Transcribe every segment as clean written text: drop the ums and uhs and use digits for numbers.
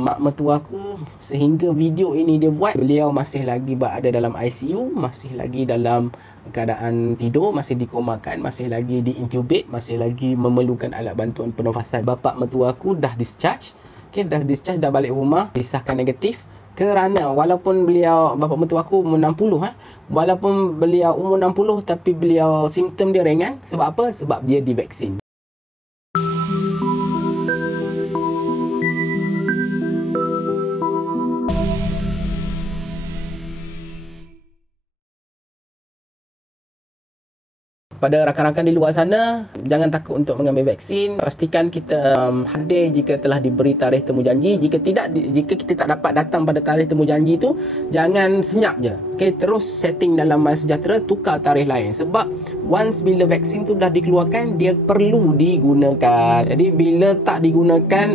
mak mertua aku sehingga video ini dia buat, beliau masih lagi berada dalam ICU, masih lagi dalam keadaan tidur, masih dikomakan, masih lagi diintubate, masih lagi memerlukan alat bantuan pernafasan. Bapa mertua aku dah discharge, dah discharge, dah balik rumah, disahkan negatif. Kerana walaupun beliau, bapa mertua aku umur 60, walaupun beliau umur 60 tapi beliau simptom dia ringan. Sebab apa? Sebab dia divaksin. Pada rakan-rakan di luar sana, jangan takut untuk mengambil vaksin. Pastikan kita hadir jika telah diberi tarikh temu janji. Jika kita tak dapat datang pada tarikh temu janji itu, jangan senyap je. Okey, terus setting dalam MySejahtera, tukar tarikh lain. Sebab once bila vaksin tu dah dikeluarkan, dia perlu digunakan. Jadi bila tak digunakan,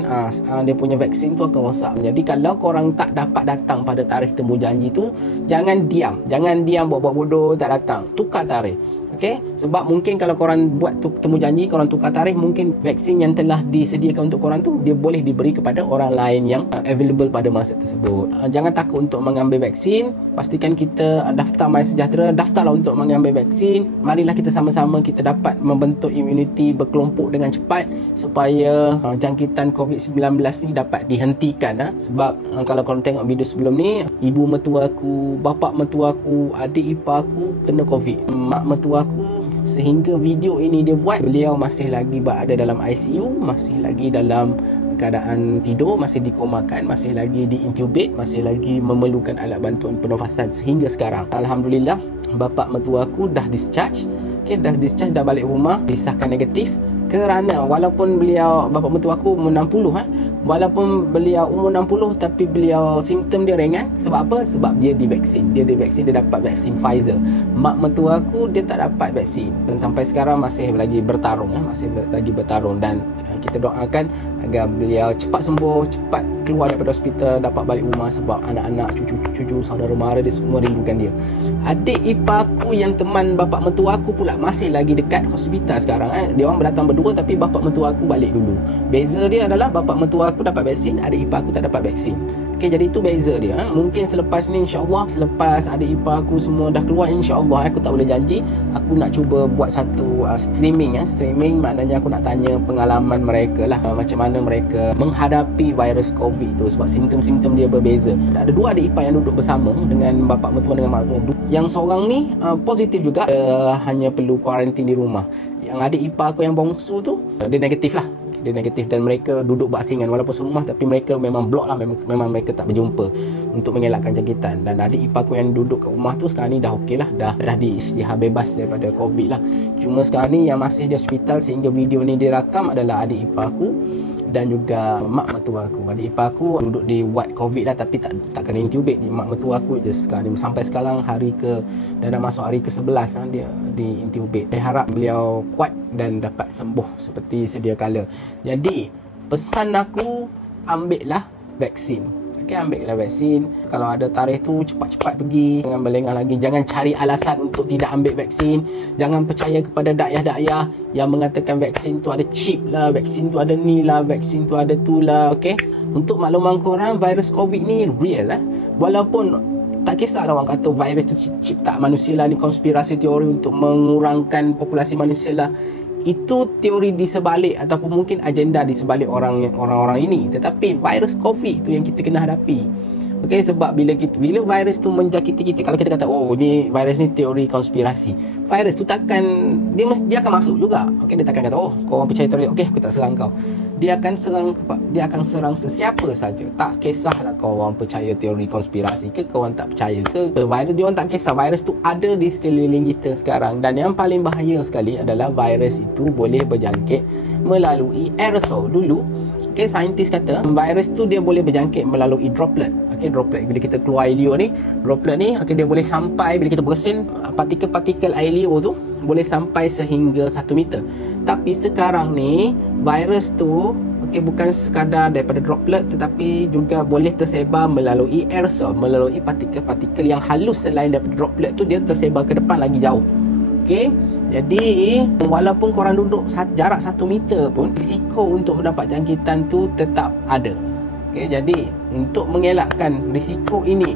dia punya vaksin tu akan rosak. Jadi kalau korang tak dapat datang pada tarikh temu janji tu, jangan diam. Jangan diam buat-buat bodoh tak datang. Tukar tarikh. Okey, sebab mungkin kalau korang buat temu janji, korang tukar tarikh, mungkin vaksin yang telah disediakan untuk korang tu dia boleh diberi kepada orang lain yang available pada masa tersebut. Jangan takut untuk mengambil vaksin. Pastikan kita daftar MySejahtera, daftarlah untuk mengambil vaksin. Marilah kita sama-sama kita dapat membentuk immuniti berkelompok dengan cepat supaya jangkitan COVID-19 ni dapat dihentikan. Sebab kalau korang tengok video sebelum ni, ibu mertua aku, bapa mertua aku, adik ipar aku kena COVID. Mak mertua aku sehingga video ini dia buat, beliau masih lagi berada dalam ICU, masih lagi dalam keadaan tidur, masih dikomakan, masih lagi diintubate, masih lagi memerlukan alat bantuan pernafasan sehingga sekarang. Alhamdulillah, bapa mertua aku dah discharge, dah discharge, dah balik rumah, disahkan negatif. Kerana walaupun beliau, bapa mertua aku umur 60, walaupun beliau umur 60 tapi beliau simptom dia ringan. Sebab apa? Sebab dia divaksin. Dia dapat vaksin Pfizer. Mak mertua aku dia tak dapat vaksin dan sampai sekarang masih lagi bertarung, dan kita doakan agar beliau cepat sembuh, cepat keluar daripada hospital, dapat balik rumah. Sebab anak-anak, cucu-cucu, saudara mara dia semua rindukan dia. Adik ipar aku yang teman bapa mertua aku pula masih lagi dekat hospital sekarang. Dia orang berdatang berdua tapi bapa mertua aku balik dulu. Beza dia adalah bapa mertua aku dapat vaksin, adik ipar aku tak dapat vaksin. Okey, jadi itu beza dia. Mungkin selepas ni insya-Allah, selepas adik ipar aku semua dah keluar, insya-Allah aku tak boleh janji, aku nak cuba buat satu streaming. Streaming maknanya aku nak tanya pengalaman mereka lah, macam mana mereka menghadapi virus COVID tu. Sebab simptom-simptom dia berbeza. Ada dua adik ipar yang duduk bersama dengan bapa mertua dengan mak mertua. Yang seorang ni positif juga, hanya perlu kuarantin di rumah. Yang adik ipar aku yang bongsu tu, dia negatif lah. Dia negatif dan mereka duduk berasingan walaupun serumah, tapi mereka memang blok lah, memang mereka tak berjumpa untuk mengelakkan jangkitan. Dan adik ipar aku yang duduk kat rumah tu sekarang ni dah okey lah, dah diisytihar bebas daripada COVID lah. Cuma sekarang ni yang masih di hospital sehingga video ni dirakam adalah adik ipar aku dan juga mak mertua aku. Adik ipar aku duduk di ward COVID lah tapi tak kena intubate. Mak mertua aku je sekarang ni, sampai sekarang dah masuk hari ke-11 dia di intubate. Saya harap beliau kuat dan dapat sembuh seperti sedia kala. Jadi pesan aku, ambillah vaksin. Ambillah vaksin. Kalau ada tarikh tu, cepat-cepat pergi. Jangan berlengah lagi. Jangan cari alasan untuk tidak ambil vaksin. Jangan percaya kepada dakyah-dakyah yang mengatakan vaksin tu ada chip lah, vaksin tu ada ni lah, vaksin tu ada tu lah. Okey, untuk makluman korang, virus COVID ni real lah. Walaupun tak kisahlah orang kata virus tu cipta manusia lah, ni konspirasi teori untuk mengurangkan populasi manusia lah. Itu teori di sebalik ataupun mungkin agenda di sebalik orang-orang ini. Tetapi virus COVID tu yang kita kena hadapi. Okey, sebab bila virus tu menjangkiti kita, kalau kita kata oh ni virus ni teori konspirasi, virus tu dia akan masuk juga. Okey, dia takkan kata oh kau orang percaya teori, okey aku tak serang kau. Dia akan serang sesiapa saja. Tak kisahlah kau orang percaya teori konspirasi ke kau orang tak percaya ke virus, dia orang tak kisah. Virus tu ada di sekeliling kita sekarang, dan yang paling bahaya sekali adalah virus itu boleh berjangkit melalui aerosol. Dulu saintis kata virus tu dia boleh berjangkit melalui droplet. Droplet bila kita keluar air liur ni, droplet ni dia boleh sampai, bila kita bersin, partikel-partikel air liur tu boleh sampai sehingga 1 meter. Tapi sekarang ni virus tu bukan sekadar daripada droplet, tetapi juga boleh tersebar melalui aerosol, melalui partikel-partikel yang halus selain daripada droplet tu, dia tersebar ke depan lagi jauh. Jadi walaupun korang duduk jarak 1 meter pun, risiko untuk mendapat jangkitan tu tetap ada. Okay, jadi untuk mengelakkan risiko ini,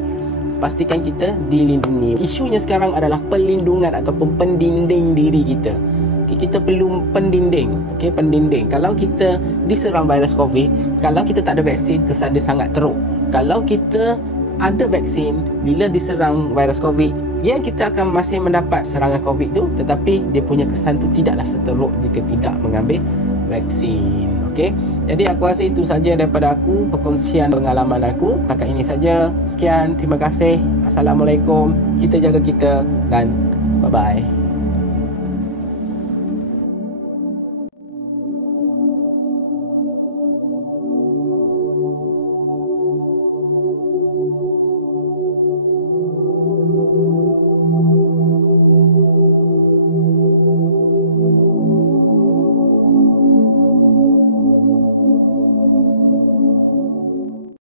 pastikan kita dilindungi. Isunya sekarang adalah perlindungan ataupun pendinding diri kita. Okay, kita perlu pendinding. Okay, pendinding. Kalau kita diserang virus COVID, kalau kita tak ada vaksin, kesan dia sangat teruk. Kalau kita ada vaksin, bila diserang virus COVID, ya kita akan masih mendapat serangan COVID tu, tetapi dia punya kesan tu tidaklah seteruk jika tidak mengambil vaksin. Okey. Jadi aku rasa itu saja daripada aku, perkongsian pengalaman aku. Setakat ini saja. Sekian, terima kasih. Assalamualaikum. Kita jaga kita dan bye bye.